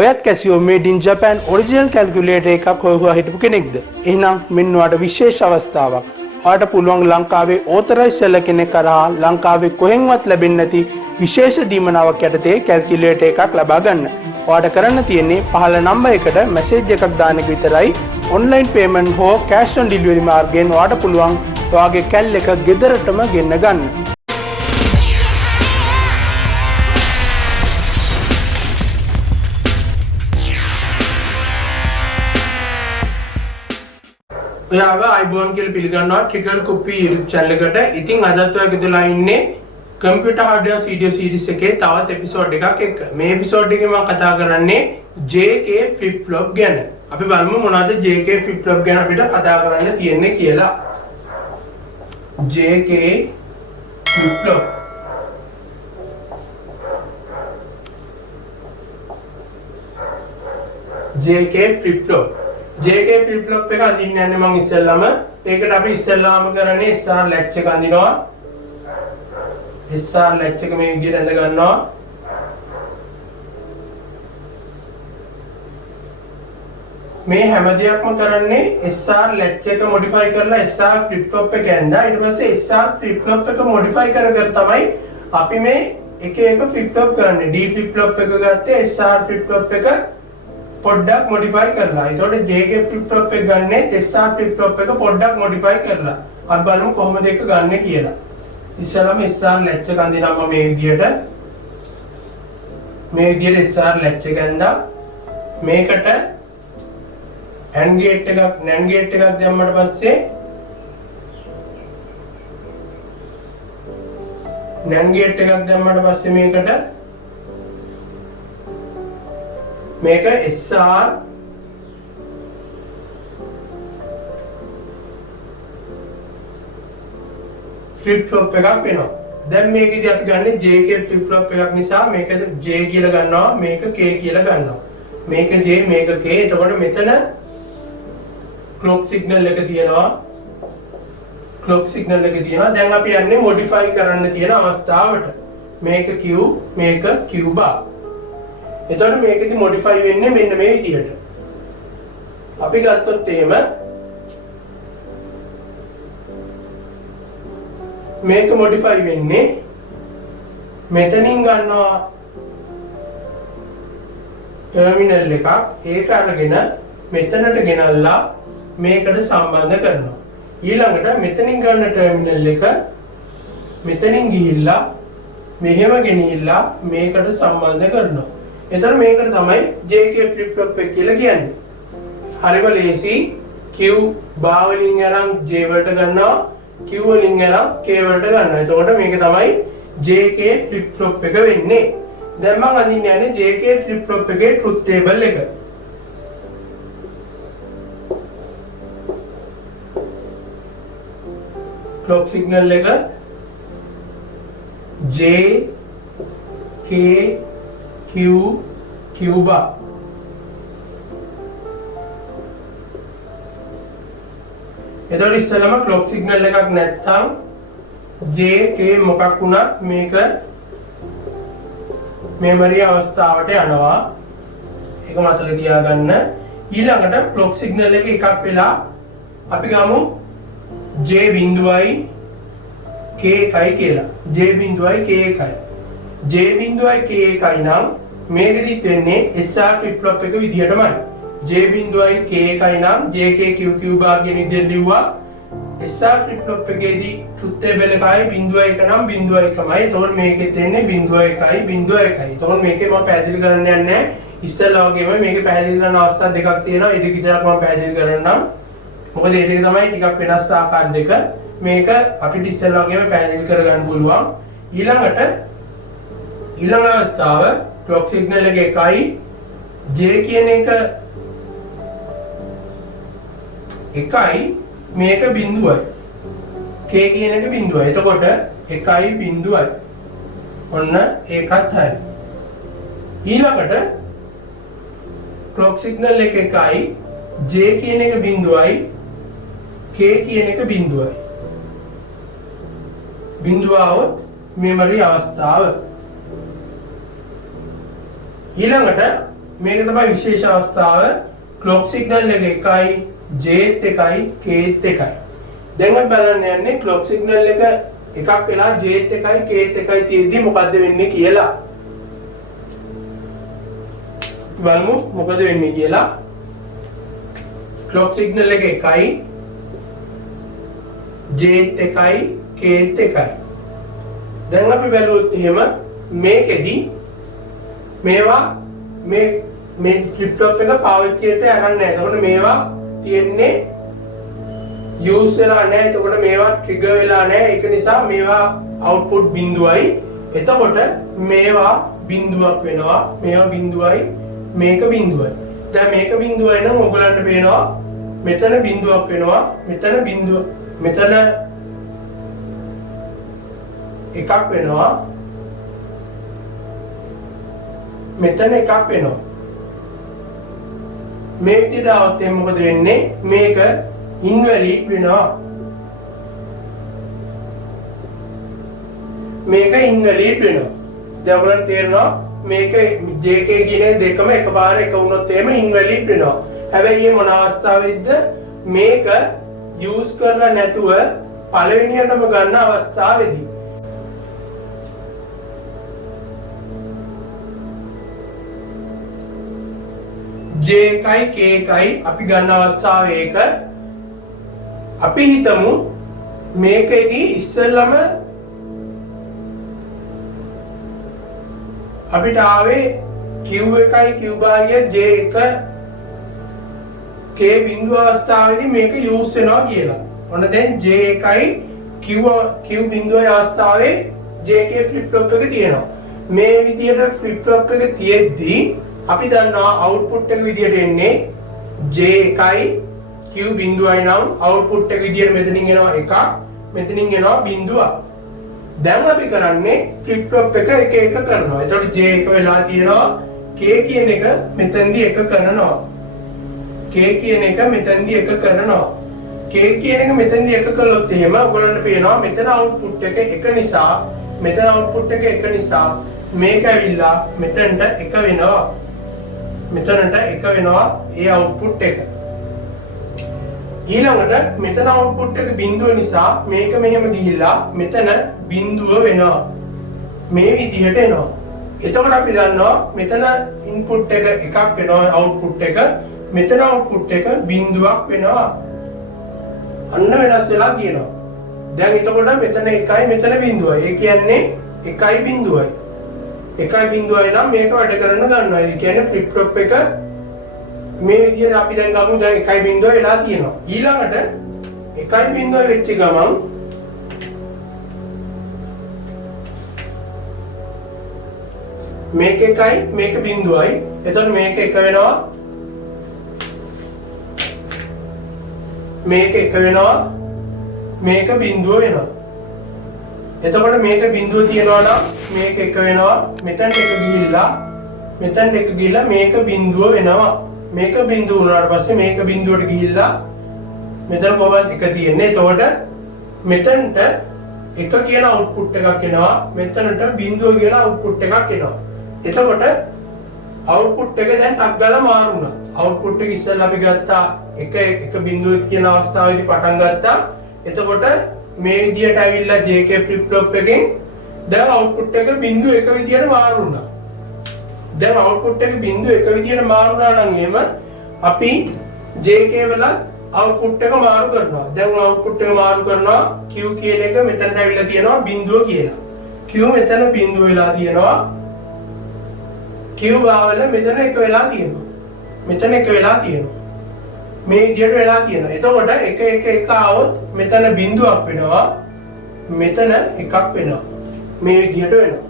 ඔයත් කැසියෝ මේඩ් ඉන් Japan original calculator එකක් හොයුවා හිටපු කෙනෙක්ද? එහෙනම් මෙන්න ඔයාලට විශේෂ අවස්ථාවක්. ඔයාලට පුළුවන් ලංකාවේ ඕතරයිස් සෙල්ලර් කෙනෙක් කරා ලංකාවේ කොහෙන්වත් ලැබෙන්නේ නැති විශේෂ දීමනාවක් යටතේ කැල්කියුලේටර් එකක් ලබා ගන්න. ඔයාලට කරන්න තියෙන්නේ පහළ නම්බර් එකට මැසේජ් එකක් දාන එක විතරයි. ඔන්ලයින් පේමන්ට් හෝ කෑෂ් ඔන් ඩෙලිවරි මාර්ගයෙන් ඔයාලට පුළුවන් ඔයාගේ කැල් එක ගෙදරටම ගෙන්න ගන්න. ඔයාව iBoan කියලා පිළිගන්නවා ට්‍රිකල් කුප්පි YouTube channel එකට. ඉතින් අදත් ඔය ගෙදලා ඉන්නේ කම්පියුටර් හાર્ඩ්වෙයාර් සීඩියෝ සීරීස් එකේ තවත් එපිසෝඩ් එකක් එක්ක. මේ එපිසෝඩ් එකේ මම කතා කරන්නේ JK flip flop ගැන. අපි බලමු මොනවද JK flip flop ගැන අපිට කතා කරන්න තියෙන්නේ කියලා. JK flip flop. JK flip flop. JK flip flop එක අඳින්න යන්නේ මම ඉස්සෙල්ලාම ඒකට අපි ඉස්සෙල්ලාම කරන්නේ SR latch එක අඳිනවා. SR latch එක මේ විදිහට ඇඳ ගන්නවා. මේ හැම දෙයක්ම කරන්නේ SR latch එක modify කරලා SR flip flop එක ඇඳලා ඊට පස්සේ SR flip flop එක modify කර තමයි අපි මේ එක එක flip flop කරන්නේ. D flip flop එක ගත්තේ SR flip flop එක පොඩ්ඩක් modify කරලා. ඒතකොට JK flip flop එක ගන්නේ SR flip flop එක පොඩ්ඩක් modify කරලා. අපි බලමු කොහොමද ඒක ගන්න කියලා. ඉස්සෙල්ලාම SR latch එක අඳිනවා මේ විදියට. මේ විදියට SR latch එක ඇඳලා මේකට AND gate එකක් දැම්මට පස්සේ NAND gate එකක් දැම්මට පස්සේ මේක SR flip flop එකක් වෙනවා. දැන් මේකෙදි අපි ගන්නේ JK flip flop එකක් නිසා මේක J කියලා ගන්නවා, මේක K කියලා ගන්නවා. මේක J මේක K. එතකොට මෙතන clock signal එක තියෙනවා. දැන් අපි යන්නේ modify කරන්න තියෙන අවස්ථාවට. මේක Q, මේක Q bar. එතකොට මේකෙදි modify වෙන්නේ මෙන්න මේ විදිහට. අපි ගත්තොත් එහෙම මේක modify වෙන්නේ මෙතනින් ගන්නවා ටර්මිනල් එකක්. ඒක අරගෙන මෙතනට ගෙනල්ලා මේකට සම්බන්ධ කරනවා. ඊළඟට මෙතනින් ගන්න ටර්මිනල් එක මෙතනින් ගිහිල්ලා මෙහෙම ගෙනිහිල්ලා මේකට සම්බන්ධ කරනවා. එතකොට මේකට තමයි JK flip flop එක කියලා කියන්නේ. හරිම ලේසි. Q bar වලින් අරන් J වලට ගන්නවා, Q වලින් අරන් K වලට ගන්නවා. එතකොට මේක තමයි JK flip flop එක වෙන්නේ. දැන් මම අඳින්න යන්නේ JK flip flop එකේ truth table එක. clock signal එක J K Q bar. එතකොට ඉස්සෙල්ලාම clock signal එකක් නැත්තම් J K මොකක් වුණත් මේක memory අවස්ථාවට යනවා. ඒක මතක තියාගන්න. ඊළඟට clock signal එක එකක් වෙලා අපි ගමු J බිඳුවයි K එකයි කියලා. J බිඳුවයි K එකයි. J බිඳුවයි K එකයි නම් මේකෙදිත් වෙන්නේ SR flip flop එක විදිහටමයි. J බිඳුවයි K එකයි නම් JKQQ bar කියන විදිහට ලිව්වා. SR flip flop එකේදී truth table එකයි බිඳුව එක නම් බිඳුව එකමයි. එතකොට මේකෙත් එන්නේ බිඳුව එකයි බිඳුව එකයි. එතකොට මේකේ මම පැහැදිලි කරන්න යන්නේ නැහැ. ඉස්සෙල්ලා වගේම මේකේ පැහැදිලි කරන අවස්ථා දෙකක් තියෙනවා. ඒ දෙක විතරක් මම පැහැදිලි කරන්නම්. මොකද මේ දෙක තමයි ටිකක් වෙනස් ආකාර දෙක. මේක අපිට ඉස්සෙල්ලා වගේම පැහැදිලි කරගන්න පුළුවන්. ඊළඟ අවස්ථාව clock signal එක එකයි J කියන එක එකයි මේක බිඳුවයි K කියන එක බිඳුවයි. එතකොට එකයි බිඳුවයි. ඔන්න ඒකත් හරි. ඊළඟට clock signal එක එකයි J කියන එක බිඳුවයි K කියන එක බිඳුවයි. බිඳුව આવොත් memory අවස්ථාව. ඊළඟට මේක තමයි විශේෂ අවස්ථාව. ක්ලොක් සිග්නල් එක එකයි, Jත් එකයි, Kත් එකයි. දැන් අපි බලන්න යන්නේ ක්ලොක් සිග්නල් එක එකක් වෙලා Jත් එකයි, Kත් එකයි තියෙද්දි මොකද්ද වෙන්නේ කියලා. බලමු මොකද වෙන්නේ කියලා. ක්ලොක් සිග්නල් එක එකයි, Jත් එකයි, Kත් එකයි. දැන් අපි බැලුවොත් එහෙම මේකෙදි මේවා මේ ෆ්ලිප් ෆ්ලොප් එක පාවිච්චියට අරන් නැහැ. එතකොට මේවා තියෙන්නේ යූස් වෙලා නැහැ. එතකොට මේවා ට්‍රිගර් වෙලා නැහැ. ඒක නිසා මේවා අවුට්පුට් බිඳුවයි. එතකොට මේවා බිඳුවක් වෙනවා. මේවා බිඳුවයි, මේක බිඳුවයි. දැන් මේක බිඳුවයි නම් ඔයගලන්ට පේනවා මෙතන බිඳුවක් වෙනවා. මෙතන බිඳුව, මෙතන එකක් වෙනවා. මෙතන එකක් වෙනවා. මේ විදිහට આવත් මොකද වෙන්නේ? මේක ඉන්වැලිඩ් වෙනවා. මේක ඉන්වැලිඩ් වෙනවා. දැන් ඔයගලන්ට තේරෙනවා මේක JK කියන දෙකම එකපාර එක වුණොත් එහෙම ඉන්වැලිඩ් වෙනවා. හැබැයි මේ මොන අවස්ථාවෙද්ද මේක යූස් කරලා නැතුව පළවෙනියටම ගන්න අවස්ථාවේදී J එකයි K එකයි අපි ගන්න අවස්ථාව ඒක. අපි හිතමු මේකෙදී ඉස්සෙල්ලම අපිට ආවේ Q එකයි Q භාගය J1 K බිඳුව අවස්ථාවේදී මේක යූස් වෙනවා කියලා. ඔන්න දැන් J1යි Q බිඳුවේ අවස්ථාවේ JK ෆ්ලිප් ෆ්ලොප් එක තියෙනවා. මේ විදිහට ෆ්ලිප් ෆ්ලොප් එක තියෙද්දී අපි දන්නවා අවුට්පුට් එක විදියට එන්නේ J1යි Q බිඳුවයි නම් අවුට්පුට් එක විදියට මෙතනින් එනවා එකක්, මෙතනින් එනවා බිඳුවක්. දැන් අපි කරන්නේ ෆ්ලිප් ෆ්ලොප් එක එක එක කරනවා. එතකොට J1 වෙලා තියෙනවා K කියන එක මෙතනදී එක කරනවා. K කියන එක මෙතනදී එක කරනවා. K කියන එක මෙතනදී එක කළොත් එහෙම ඔයගොල්ලන්ට පේනවා මෙතන අවුට්පුට් එක එක නිසා, මෙතන අවුට්පුට් එක එක නිසා මේක ඇවිල්ලා මෙතනට එක වෙනවා. මෙතනට එක වෙනවා ඒ අවුට්පුට් එක. ඊළඟට මෙතන අවුට්පුට් එක බිඳුව නිසා මේක මෙහෙම ගිහිල්ලා මෙතන බිඳුව වෙනවා. මේ විදිහට එනවා. එතකොට අපි දන්නවා මෙතන ඉන්පුට් එක එකක් වෙනවා අවුට්පුට් එක. මෙතන අවුට්පුට් එක බිඳුවක් වෙනවා. අන්න වෙනස් වෙලා තියෙනවා. දැන් එතකොට මෙතන එකයි මෙතන බිඳුවයි. ඒ කියන්නේ එකයි බිඳුවයි. එකයි බිඳුවයි නම් මේක වැඩ කරන්න ගන්නවා. ඒ කියන්නේ ෆ්ලිප් ෆ්ලොප් එක මේ විදිහට අපි දැන් ගමු. දැන් එකයි බිඳුව වෙලා තියෙනවා. ඊළඟට එකයි බිඳුව වෙච්ච ගමන් මේක එකයි මේක බිඳුවයි. එතකොට මේක එක වෙනවා. මේක එක වෙනවා. මේක බිඳුව වෙනවා. එතකොට මේක බිඳුව තියනවා නම් මේක එක වෙනවා. මෙතනට එක ගිහිල්ලා මෙතනට එක ගිහිල්ලා මේක බිඳුව වෙනවා. මේක බිඳුව වුණාට පස්සේ මේක බිඳුවට ගිහිල්ලා මෙතන කොහොමද එක තියෙන්නේ. එතකොට මෙතනට එක කියන අවුට්පුට් එකක් එනවා. මෙතනට බිඳුව කියන අවුට්පුට් එකක් එනවා. එතකොට අවුට්පුට් එක දැන් ටක් ගාලා මාරු වුණා. අවුට්පුට් එක ඉස්සෙල්ලා අපි ගත්තා එක බිඳුව කියන අවස්ථාවේදී පටන් ගත්තා. එතකොට මේ විදියට ඇවිල්ලා JK ෆ්ලිප් ෆ්ලොප් එකෙන් දැන් අවුට්පුට් එක බිඳුව එක විදියට මාරු වුණා. දැන් අවුට්පුට් එක බිඳුව එක විදියට මාරු වුණා නම් එහෙම අපි JK වල අවුට්පුට් එක මාරු කරනවා. දැන් අවුට්පුට් එක මාරු කරනවා Q කියන එක මෙතනට ඇවිල්ලා තියෙනවා බිඳුව කියලා. Q මෙතන බිඳුව වෙලා තියෙනවා. Q වල මෙතන එක වෙලා තියෙනවා. මෙතන එක වෙලා තියෙනවා. මේ විදියට වෙලා තියෙනවා. එතකොට එක આવොත් මෙතන බිඳුවක් වෙනවා. මෙතන එකක් වෙනවා. මේ විදියට වෙනවා.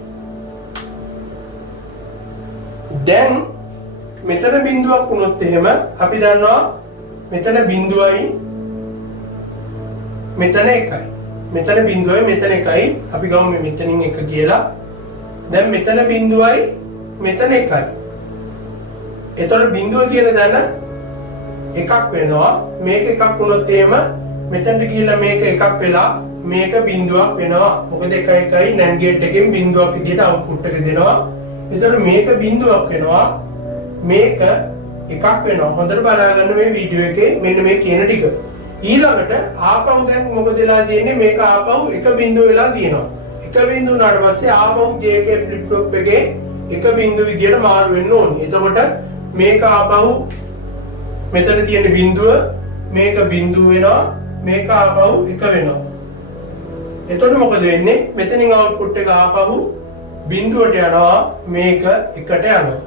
දැන් මෙතන බිඳුවක් වුණොත් එහෙම අපි දන්නවා මෙතන බිඳුවයි මෙතන එකයි. මෙතන බිඳුවයි මෙතන එකයි. අපි ගමු මෙතනින් එක කියලා. දැන් මෙතන බිඳුවයි මෙතන එකයි. එතකොට බිඳුව තියෙන තැන එකක් වෙනවා. මේක එකක් වුණොත් එහෙම මෙතනට ගිහිල්ලා මේක එකක් වෙලා මේක බිඳුවක් වෙනවා. මොකද එකයි NAND ගේට් එකෙන් බිඳුවක් විදිහට අවුට්පුට් එක දෙනවා. එතකොට මේක බිඳුවක් වෙනවා. මේක එකක් වෙනවා. හොඳට බලා ගන්න මේ වීඩියෝ එකේ මෙන්න මේ කියන ටික. ඊළඟට ආපහු දැන් මොකද වෙලා තියෙන්නේ? මේක ආපහු එක බිඳුව වෙලා තියෙනවා. එක බිඳුව උනාට පස්සේ ආපහු JK ෆ්ලිප් ෆ්ලොප් එකේ එක බිඳුව විදියට මාරු වෙන්න ඕනේ. එතකොට මේක ආපහු මෙතන තියෙන බිඳුව මේක බිඳුව වෙනවා. මේක ආපහු එක වෙනවා. එතකොට මොකද වෙන්නේ? මෙතනින් අවුට්පුට් එක ආපහු බිඳුවට යනවා. මේක එකට යනවා.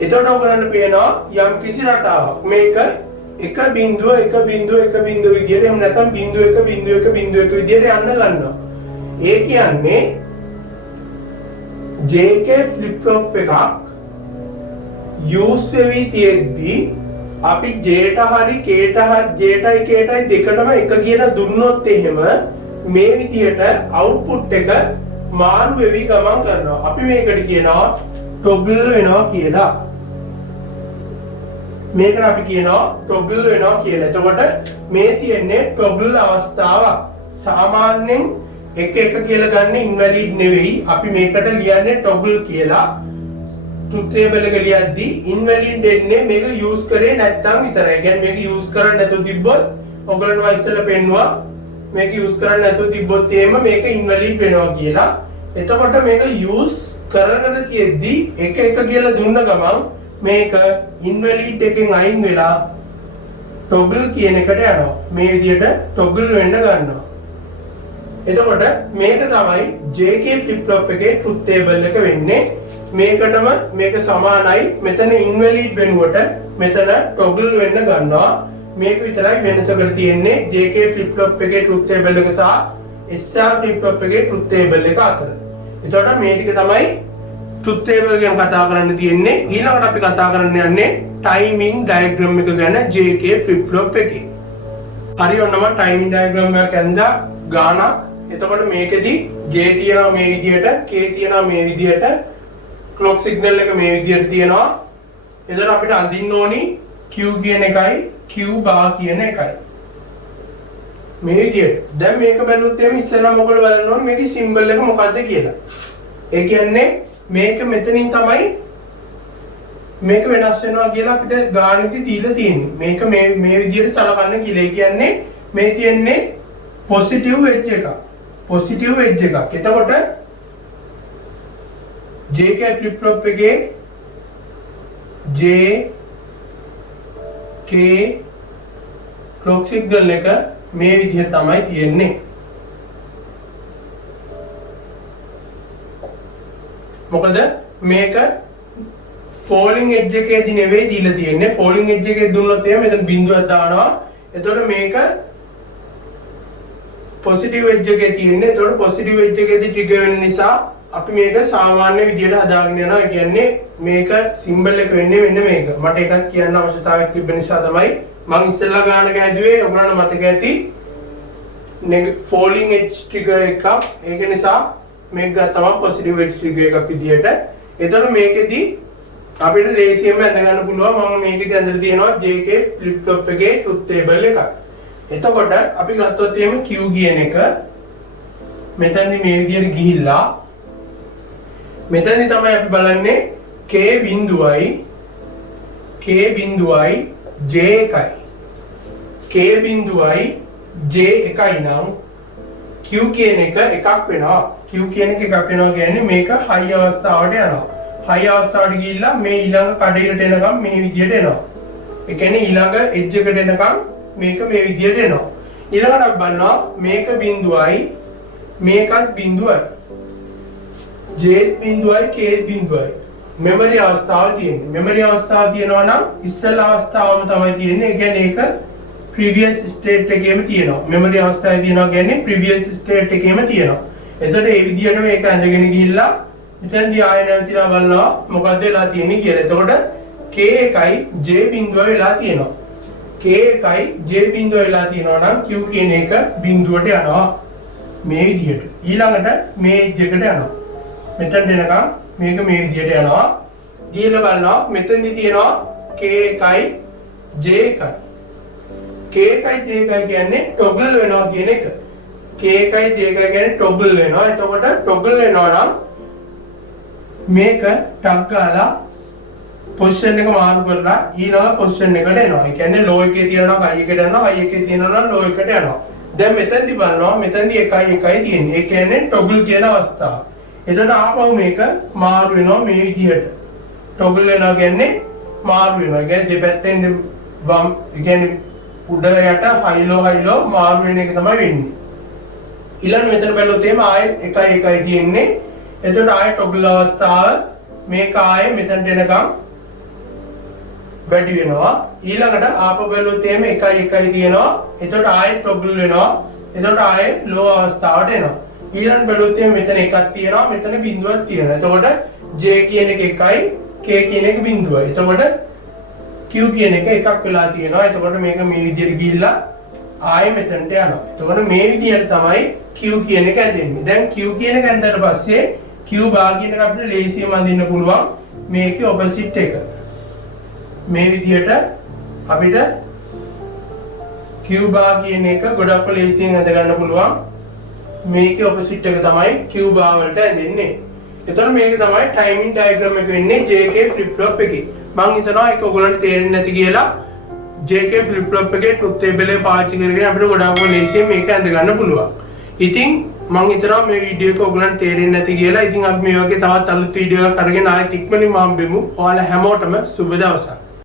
එතකොට ඔයගලන්ට පේනවා යම් කිසි රටාවක් මේක එක බිඳුව විදියට එහෙම නැත්නම් බිඳුව එක විදියට යන්න ගන්නවා. ඒ කියන්නේ JK flip flop එකක් use වෙවි තියෙද්දී අපි J ට හරි K ට හරි J ටයි K ටයි දෙකටම එක කියලා දුන්නොත් එහෙම මේ විදියට output එක මාරු වෙවි ගමන් කරනවා. අපි මේකට කියනවා toggle වෙනවා කියලා. මේකට අපි කියනවා toggle වෙනවා කියලා. එතකොට මේ තියෙන්නේ toggle අවස්ථාවක්. සාමාන්‍යයෙන් එක කියලා ගන්න invalid නෙවෙයි. අපි මේකට ලියන්නේ toggle කියලා. truth table එක ලියද්දී invalid දෙන්නේ මේක use කරේ නැත්නම් විතරයි. ඒ කියන්නේ මේක use කරන්නේ නැතුව තිබ්බොත් ඔයගලන්ව ඉස්සෙල්ලා පෙන්නුවා මේක use කරන්නේ නැතුව තිබ්බොත් එහෙම මේක invalid වෙනවා කියලා. එතකොට මේක use කරගෙන තියෙද්දී එක කියලා දුන්න ගමන් මේක invalid එකෙන් අයින් වෙලා toggle කියන එකට යනවා. මේ විදිහට toggle වෙන්න ගන්නවා. එතකොට මේක තමයි JK flip flop එකේ truth table එක වෙන්නේ. මේකටම මේක සමානයි. මෙතන invalid වෙනුවට මෙතන toggle වෙන්න ගන්නවා. මේක විතරයි වෙනසකට තියෙන්නේ JK flip flop එකේ truth table එක සහ SR flip flop එකේ truth table එක අතර. එතකොට මේ ටික තමයි truth table ගැන කතා කරන්න තියෙන්නේ. ඊළඟට අපි කතා කරන්න යන්නේ timing diagram එක ගැන JK flip flop එකේ. හරි ඔන්නම timing diagram එක ඇඳලා ගානක්. එතකොට මේකෙදි J තියනවා මේ විදියට, K තියනවා මේ විදියට, clock signal එක මේ විදියට තියෙනවා. එතකොට අපිට අඳින්න ඕනි Q කියන එකයි Q bar කියන එකයි. මේ විදියට. දැන් මේක බැලුවොත් එimhe ඉස්සෙල්ලා මොකද බලන්න ඕනේ මේකේ symbol එක මොකක්ද කියලා. ඒ කියන්නේ මේක මෙතනින් තමයි මේක වෙනස් වෙනවා කියලා අපිට ගානෙදි දීලා තියෙන්නේ. මේක මේ විදියට සලකන්න කියලා. ඒ කියන්නේ මේ තියෙන්නේ positive edge එකක්. positive edge එකක්. එතකොට JK flip flop එකේ J K clock signal එක මේ විදිහට තමයි තියෙන්නේ. මොකද මේක falling edge එකේදී නෙවෙයි දීලා තියෙන්නේ. falling edge එකේ දුන්නොත් එහෙනම් මෙතන බිඳුවක් දානවා. එතකොට මේක positive edge එකේ තියෙන්නේ. එතකොට positive edge එකේදී trigger වෙන නිසා අපි මේක සාමාන්‍ය විදියට හදාගෙන යනවා. ඒ කියන්නේ මේක symbol එක වෙන්නේ මෙන්න මේක. මට එකක් කියන්න අවශ්‍යතාවයක් තිබෙන නිසා තමයි මම ඉස්සෙල්ලා ගානක ඇදුවේ. ඔයගොල්ලන්ට මතක ඇති falling edge trigger එකක්. ඒක නිසා මේක ගත්තම positive edge trigger එකක් විදියට. එතකොට මේකෙදි අපිට ලේසියෙන්ම අඳ ගන්න පුළුවන්. මම මේකෙදි අඳලා තියෙනවා JK flip flop එකේ truth table එකක්. එතකොට අපි ගත්තොත් එහෙම Q කියන එක මෙතනදි මේ විදියට ගිහිල්ලා මෙතනදි තමයි අපි බලන්නේ K බිඳුවයි J එකයි. K බිඳුවයි J එකයි නම් Q කියන එක එකක් වෙනවා. Q කියන එක එකක් වෙනවා කියන්නේ මේක high අවස්ථාවට යනවා. high අවස්ථාවට ගිහිල්ලා මේ ඊළඟ කඩේට එනකම් මේ විදියට එනවා. ඒ කියන්නේ ඊළඟ edge එකට එනකම් මේක මේ විදියට එනවා. ඊළඟට අපි බලනවා මේක බිඳුවයි මේකත් බිඳුවයි. J බිඳුවයි K බිඳුවයි. memory අවස්ථාව තියෙන්නේ. memory අවස්ථාව තියෙනවා නම් ඉස්සෙල්ලා අවස්ථාවම තමයි තියෙන්නේ. ඒ කියන්නේ ඒක previous state එකේම තියෙනවා. memory අවස්ථාවේ තියෙනවා කියන්නේ previous state එකේම තියෙනවා. එතකොට මේ විදියට මේක ඇඳගෙන ගිහිල්ලා මෙතනදී ආයෙ නැවතිලා බලනවා මොකද්ද වෙලා තියෙන්නේ කියලා. එතකොට K එකයි J බිඳුව වෙලා තියෙනවා. K එකයි J බිඳුව වෙලා තියෙනවා නම් Q කියන එක බිඳුවට යනවා. මේ විදියට. ඊළඟට මේ edge එකට යනවා. මෙතනට එනකම් මේක මේ විදියට යනවා. ගිහලා බලනවා මෙතනදී තියෙනවා K එකයි J එකයි. K එකයි J එකයි කියන්නේ toggle වෙනවා කියන එක. K එකයි J එකයි කියන්නේ toggle වෙනවා. එතකොට toggle වෙනවා නම් මේක ටක් ගාලා පොසිෂන් එක මාරු කරලා ඊළඟ පොසිෂන් එකට එනවා. ඒ කියන්නේ ලෝ එකේ තියෙනවා හයි එකට යනවා, හයි එකේ තියෙනවා ලෝ එකට යනවා. දැන් මෙතනදි බලනවා මෙතනදි 1 1 තියෙන්නේ. ඒ කියන්නේ ටොගල් කියන අවස්ථාව. එතකොට ආපහු මේක මාරු වෙනවා මේ විදිහට. ටොගල් වෙනවා කියන්නේ මාරු වෙනවා. ඒ කියන්නේ දෙපැත්තෙන් වම් ඒ කියන්නේ උඩ යට හයි ලෝ මාරු වෙන එක තමයි වෙන්නේ. ඊළඟ මෙතන බැලුවොත් එහෙම ආයෙත් 1 1 තියෙන්නේ. එතකොට ආයෙ ටොගල් අවස්ථාව මේක ආයෙ මෙතනට එනකම් වැඩි වෙනවා. ඊළඟට ආපහු බැලුවොත් එහෙම 1 1 තියෙනවා. එතකොට ආයෙ ටොගල් වෙනවා. එතකොට ආයෙ ලෝ අවස්ථාවට එනවා. ඊළඟ බැලුවොත් එහෙම මෙතන එකක් තියෙනවා, මෙතන බිඳුවක් තියෙනවා. එතකොට J කියන එක 1යි, K කියන එක බිඳුවයි. එතකොට Q කියන එක එකක් වෙලා තියෙනවා. එතකොට මේක මේ විදිහට ගිහිල්ලා ආයෙ මෙතනට යනවා. එතකොට මේ විදිහට තමයි Q කියන එක ඇදෙන්නේ. දැන් Q කියන එක ඇඳලා පස්සේ Q බා කියන එක අපිට ලේසියෙන් අඳින්න පුළුවන්. මේකේ ඔපොසිට් එක. මේ විදිහට අපිට Q බා කියන එක ගොඩක් ලේසියෙන් අඳ ගන්න පුළුවන්. මේකේ ඔපොසිට් එක තමයි Q බා වලට ඇඳෙන්නේ. එතකොට මේක තමයි ටයිමින් ඩයග්‍රෑම් එක වෙන්නේ JK ෆ්ලිප් ෆ්ලොප් එකේ. මම හිතනවා ඒක ඔයගොල්ලන්ට තේරෙන්නේ නැති කියලා. JK ෆ්ලිප් ෆ්ලොප් එකේ ට්‍රුත් ටේබල් එක පාවිච්චි කරගෙන අපිට ගොඩාක් ලේසියෙන් මේක ඇඳ ගන්න පුළුවන්. ඉතින් මම හිතනවා මේ වීඩියෝ එක ඔයගොල්ලන්ට තේරෙන්නේ නැති කියලා. ඉතින් අපි මේ වගේ තවත් අලුත් වීඩියෝ එකක් අරගෙන ආයෙත් ඉක්මනින්ම හම්බෙමු. ඔයාලා හැමෝටම සුබ දවසක්.